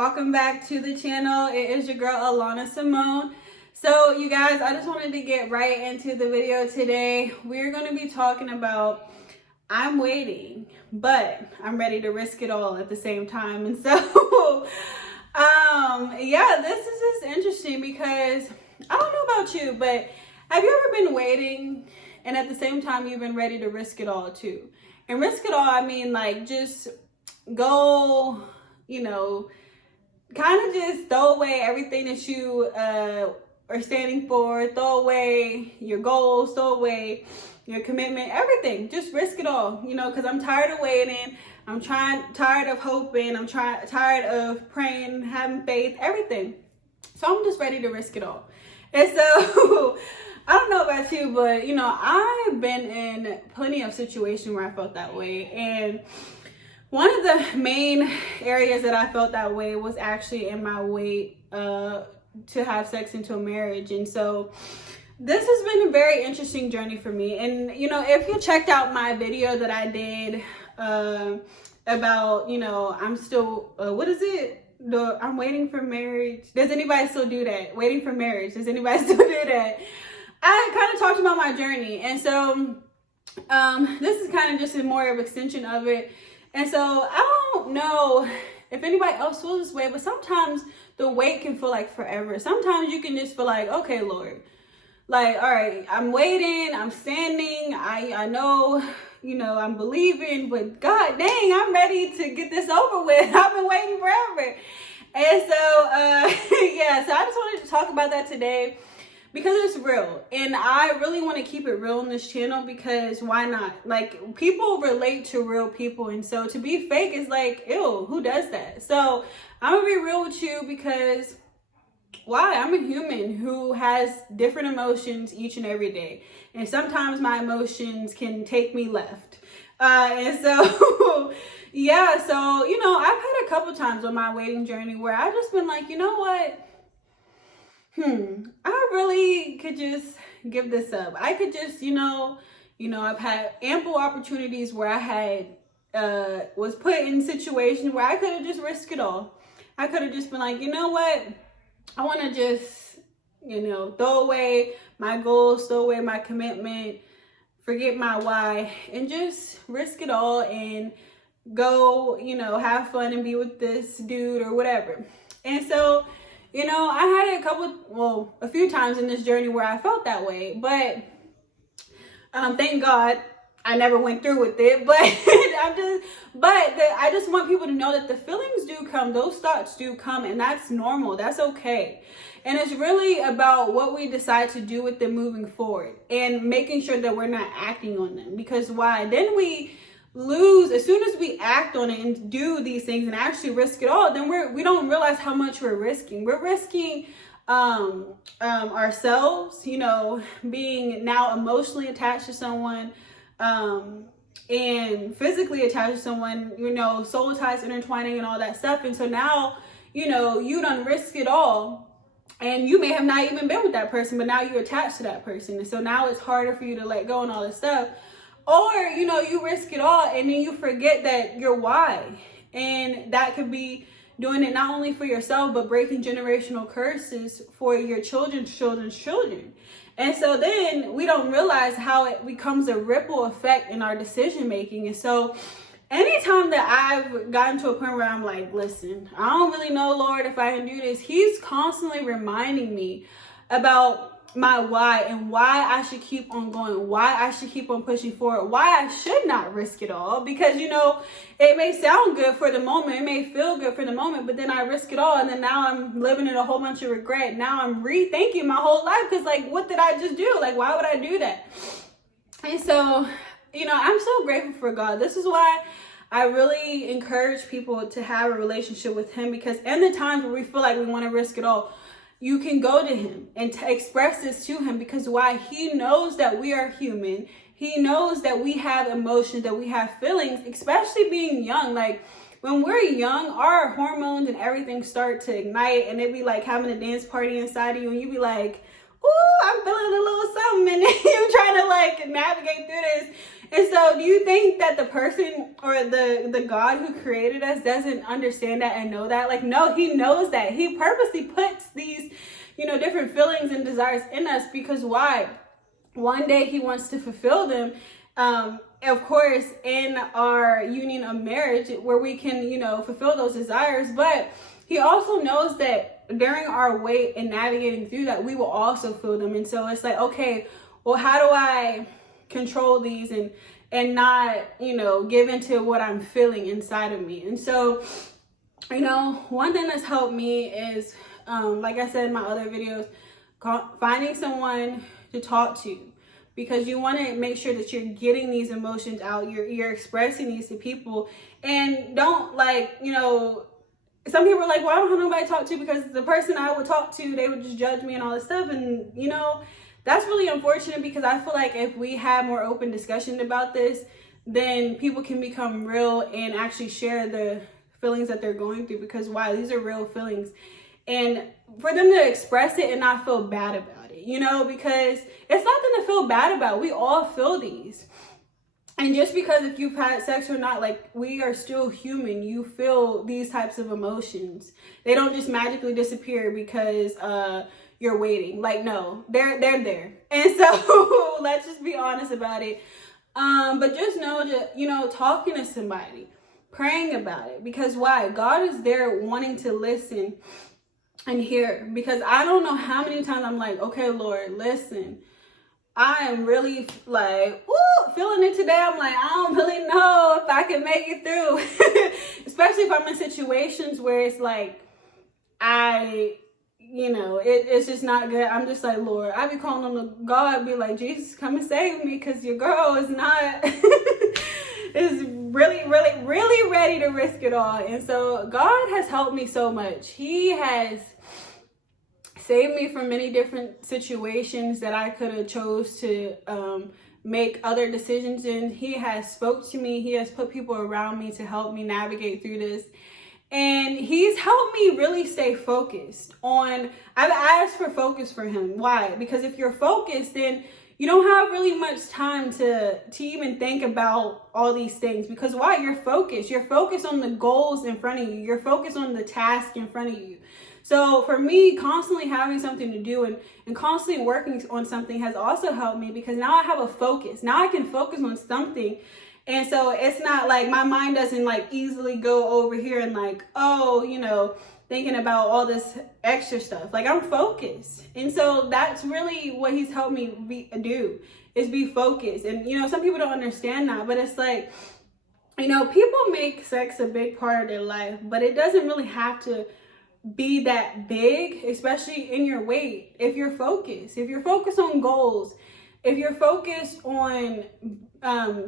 welcome back to the channel. It is your girl Alana Simone. So you guys, I just wanted to get right into the video today. We're going to be talking about I'm waiting, but I'm ready to risk it all at the same time. And so yeah, this is just interesting because I don't know about you, but have you ever been waiting and at the same time you've been ready to risk it all too? And risk it all, I mean like just go, you know, kind of just throw away everything that you are standing for, throw away your goals, throw away your commitment, everything. Just risk it all, you know, because I'm tired of waiting. I'm tired of hoping. I'm tired of praying, having faith, everything. So I'm just ready to risk it all. And so I don't know about you, but you know, I've been in plenty of situations where I felt that way. And one of the main areas that I felt that way was actually in my wait to have sex into a marriage. And so this has been a very interesting journey for me. And you know, if you checked out my video that I did about, you know, I'm still what is it? I'm waiting for marriage. Does anybody still do that? Waiting for marriage. Does anybody still do that? I kind of talked about my journey. And so this is kind of just a more of an extension of it. And so I don't know if anybody else feels this way, but sometimes the wait can feel like forever. Sometimes you can just feel like, okay, Lord, like, all right, I'm waiting, I'm standing, I know, you know, I'm believing, but God dang, I'm ready to get this over with. I've been waiting forever. And so, yeah, so I just wanted to talk about that today because it's real. And I really want to keep it real on this channel because why not? Like, people relate to real people. And so to be fake is like, ew, who does that? So I'm going to be real with you because why? I'm a human who has different emotions each and every day. And sometimes my emotions can take me left. And so, yeah, so, you know, I've had a couple times on my waiting journey where I've just been like, you know what? I really could just give this up. I could just, you know, I've had ample opportunities where I had, was put in situations where I could have just risked it all. I could have just been like, you know what? I want to just, you know, throw away my goals, throw away my commitment, forget my why, and just risk it all and go, you know, have fun and be with this dude or whatever. And so, you know, I had a few times in this journey where I felt that way, but thank God I never went through with it. But I just want people to know that the feelings do come, those thoughts do come, and that's normal. That's okay. And it's really about what we decide to do with them moving forward and making sure that we're not acting on them. Because why? Then we lose as soon as we act on it and do these things and actually risk it all. Then we don't realize how much we're risking. We're risking ourselves, you know, being now emotionally attached to someone, and physically attached to someone, you know, soul ties intertwining and all that stuff. And so now, you know, you done risk it all. And you may have not even been with that person, but now you're attached to that person. And so now it's harder for you to let go and all this stuff. Or, you know, you risk it all and then you forget that your why. And that could be doing it not only for yourself, but breaking generational curses for your children's children's children. And so then we don't realize how it becomes a ripple effect in our decision making. And so anytime that I've gotten to a point where I'm like, listen, I don't really know, Lord, if I can do this, he's constantly reminding me about my why and why I should keep on going, why I should keep on pushing forward, why I should not risk it all. Because, you know, it may sound good for the moment, it may feel good for the moment, but then I risk it all and then now I'm living in a whole bunch of regret. Now I'm rethinking my whole life because, like, what did I just do? Like, why would I do that? And so, you know, I'm so grateful for God. This is why I really encourage people to have a relationship with him, because in the times where we feel like we want to risk it all, you can go to him and express this to him, because why? He knows that we are human. He knows that we have emotions, that we have feelings, especially being young. Like, when we're young, our hormones and everything start to ignite, and it be like having a dance party inside of you, and you be like, ooh, I'm feeling a little something, and you're trying to like navigate through this. And so do you think that the person or the God who created us doesn't understand that and know that? Like, no, he knows that. He purposely puts these, different feelings and desires in us, because why? One day he wants to fulfill them. Of course, in our union of marriage, where we can, fulfill those desires. But he also knows that during our wait and navigating through that, we will also feel them. And so it's like, okay, well, how do I control these and not, give into what I'm feeling inside of me? And so, one thing that's helped me is, like I said in my other videos, finding someone to talk to, because you want to make sure that you're getting these emotions out, you're expressing these to people. And don't, some people are like, well, I don't have nobody to talk to, because the person I would talk to, they would just judge me and all this stuff. And that's really unfortunate, because I feel like if we have more open discussion about this, then people can become real and actually share the feelings that they're going through, because why? These are real feelings. And for them to express it and not feel bad about it, because it's nothing to feel bad about. We all feel these. And just because if you've had sex or not, we are still human. You feel these types of emotions. They don't just magically disappear because you're waiting. No, they're there. And so let's just be honest about it. But just know that, talking to somebody, praying about it, because why? God is there wanting to listen and hear. Because I don't know how many times I'm like, okay, Lord, listen, I am really feeling it today. I'm like, I don't really know if I can make it through. Especially if I'm in situations where it's like, it's just not good. I'm just like, Lord, I be calling on the God, be like, Jesus, come and save me, because your girl is not, is really, really, really ready to risk it all. And so God has helped me so much. He has saved me from many different situations that I could have chose to make other decisions in. He has spoke to me. He has put people around me to help me navigate through this. And he's helped me really stay focused on, I've asked for focus for him. Why? Because if you're focused, then you don't have really much time to even think about all these things. Because why? You're focused. You're focused on the goals in front of you. You're focused on the task in front of you. So for me, constantly having something to do and constantly working on something has also helped me, because now I have a focus. Now I can focus on something. And so it's not like my mind doesn't easily go over here and thinking about all this extra stuff. I'm focused. And so that's really what he's helped me do, is be focused. And, some people don't understand that, but it's like, people make sex a big part of their life, but it doesn't really have to be that big, especially in your weight. If you're focused on goals, if you're focused on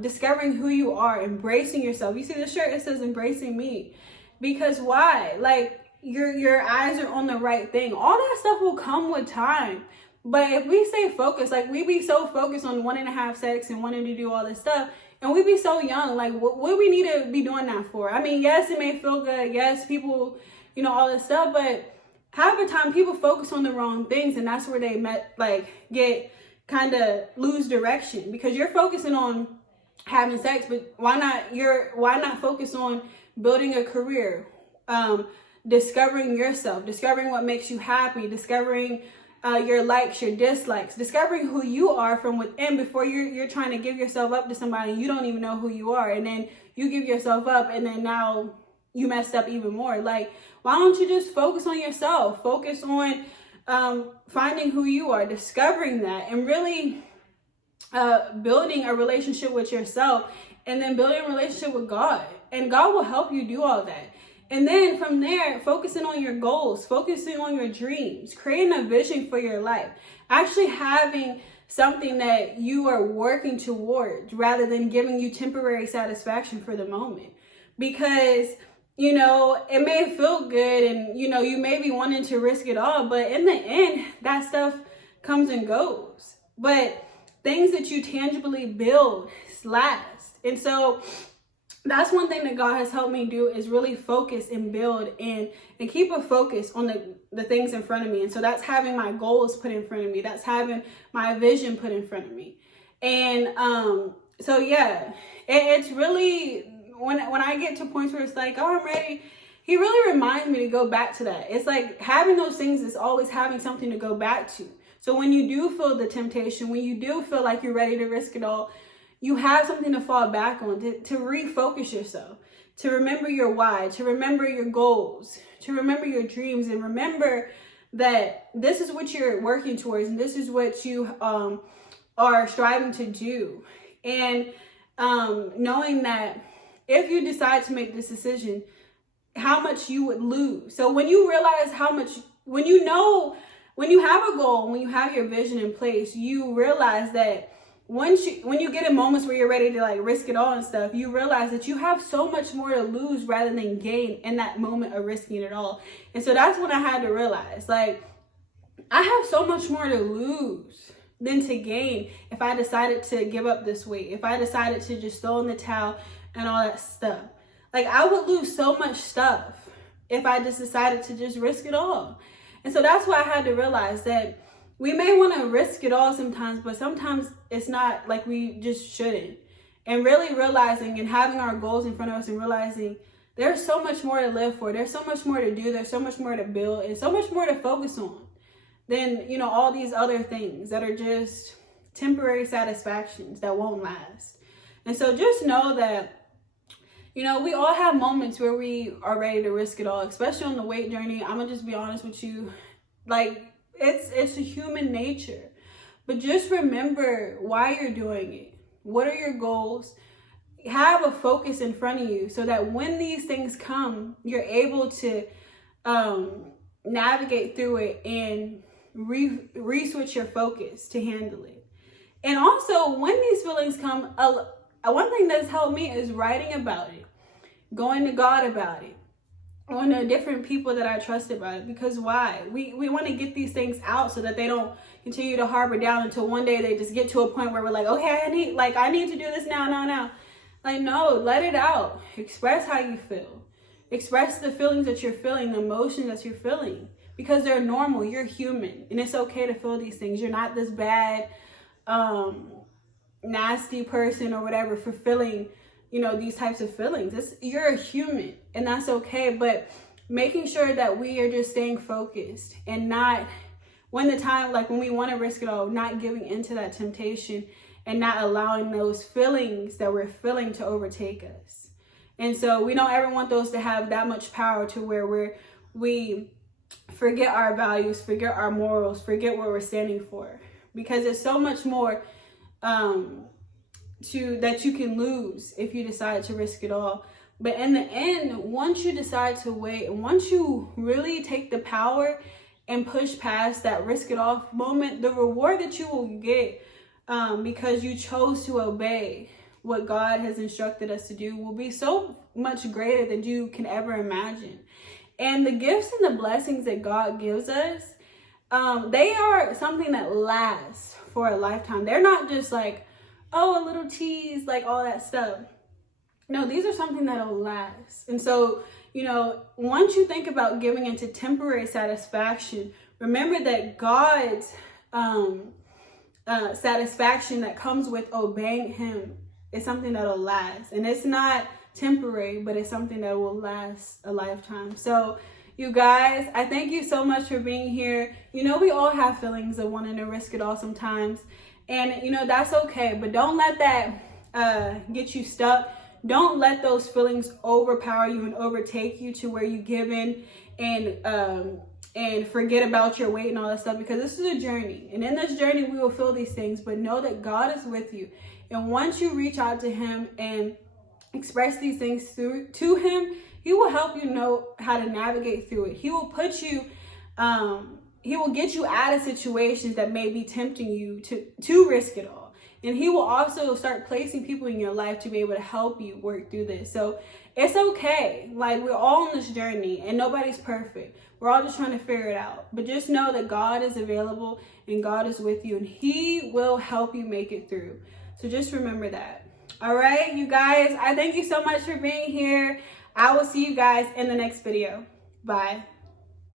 discovering who you are, embracing yourself. You see the shirt, it says embracing me. Because why? Your eyes are on the right thing. All that stuff will come with time. But if we stay focused, we be so focused on wanting to have sex and wanting to do all this stuff, and we be so young, what we need to be doing that for? I mean, yes, it may feel good. Yes, people, all this stuff, but half the time people focus on the wrong things, and that's where they get kind of lose direction, because you're focusing on having sex, but why not focus on building a career, discovering yourself, discovering what makes you happy, discovering your likes, your dislikes, discovering who you are from within, before you're trying to give yourself up to somebody and you don't even know who you are, and then you give yourself up, and then now you messed up even more. Why don't you just focus on yourself? Focus on finding who you are, discovering that, and really building a relationship with yourself, and then building a relationship with God. And God will help you do all that. And then from there, focusing on your goals, focusing on your dreams, creating a vision for your life, actually having something that you are working towards, rather than giving you temporary satisfaction for the moment. Because it may feel good, and you may be wanting to risk it all, but in the end, that stuff comes and goes. But things that you tangibly build last. And so that's one thing that God has helped me do, is really focus and build and keep a focus on the things in front of me. And so that's having my goals put in front of me. That's having my vision put in front of me. And So yeah, it's really, when I get to points where it's like, oh, I'm ready, he really reminds me to go back to that. It's like having those things is always having something to go back to. So when you do feel the temptation, when you do feel like you're ready to risk it all, you have something to fall back on, to refocus yourself, to remember your why, to remember your goals, to remember your dreams, and remember that this is what you're working towards, and this is what you are striving to do. And knowing that if you decide to make this decision, how much you would lose. So when you realize how much, when you have a goal, when you have your vision in place, you realize that when you get in moments where you're ready to like risk it all and stuff, you realize that you have so much more to lose rather than gain in that moment of risking it all. And so that's when I had to realize, like, I have so much more to lose than to gain if I decided to give up this weight, if I decided to just throw in the towel and all that stuff. Like, I would lose so much stuff if I just decided to just risk it all. And so that's why I had to realize that we may want to risk it all sometimes, but sometimes it's not, like, we just shouldn't. And really realizing and having our goals in front of us and realizing there's so much more to live for. There's so much more to do. There's so much more to build and so much more to focus on than, you know, all these other things that are just temporary satisfactions that won't last. And so just know that, you know, we all have moments where we are ready to risk it all, especially on the weight journey. I'm gonna just be honest with you. Like, it's a human nature. But just remember why you're doing it. What are your goals? Have a focus in front of you so that when these things come, you're able to navigate through it and re-switch your focus to handle it. And also, when these feelings come, one thing that's helped me is writing about it, going to God about it, going to different people that I trust about it. Because why? We want to get these things out so that they don't continue to harbor down until one day they just get to a point where we're like, okay, I need to do this now. Like, no, let it out. Express how you feel. Express the feelings that you're feeling, the emotions that you're feeling, because they're normal. You're human, and it's okay to feel these things. You're not this bad, nasty person or whatever for feeling, you know, these types of feelings. You're a human, and that's okay. But making sure that we are just staying focused and not, when we want to risk it all, not giving into that temptation and not allowing those feelings that we're feeling to overtake us. And so we don't ever want those to have that much power to where we forget our values, forget our morals, forget what we're standing for, because there's so much more that you can lose if you decide to risk it all. But in the end, once you decide to wait, and once you really take the power and push past that risk it all moment, the reward that you will get because you chose to obey what God has instructed us to do will be so much greater than you can ever imagine. And the gifts and the blessings that God gives us, they are something that lasts for a lifetime. They're not just like, oh, a little tease, like all that stuff. No, these are something that'll last. And so, you know, once you think about giving into temporary satisfaction, remember that God's satisfaction that comes with obeying Him is something that'll last. And it's not temporary, but it's something that will last a lifetime. So you guys, I thank you so much for being here. You know, we all have feelings of wanting to risk it all sometimes, and you know, that's okay. But don't let that get you stuck. Don't let those feelings overpower you and overtake you to where you give in and forget about your weight and all that stuff, because this is a journey, and in this journey we will feel these things. But know that God is with you, and once you reach out to Him and express these things to Him, He will help you know how to navigate through it. He will put you, He will get you out of situations that may be tempting you to risk it all. And He will also start placing people in your life to be able to help you work through this. So it's okay. Like, we're all on this journey and nobody's perfect. We're all just trying to figure it out. But just know that God is available and God is with you, and He will help you make it through. So just remember that. All right, you guys, I thank you so much for being here. I will see you guys in the next video. Bye.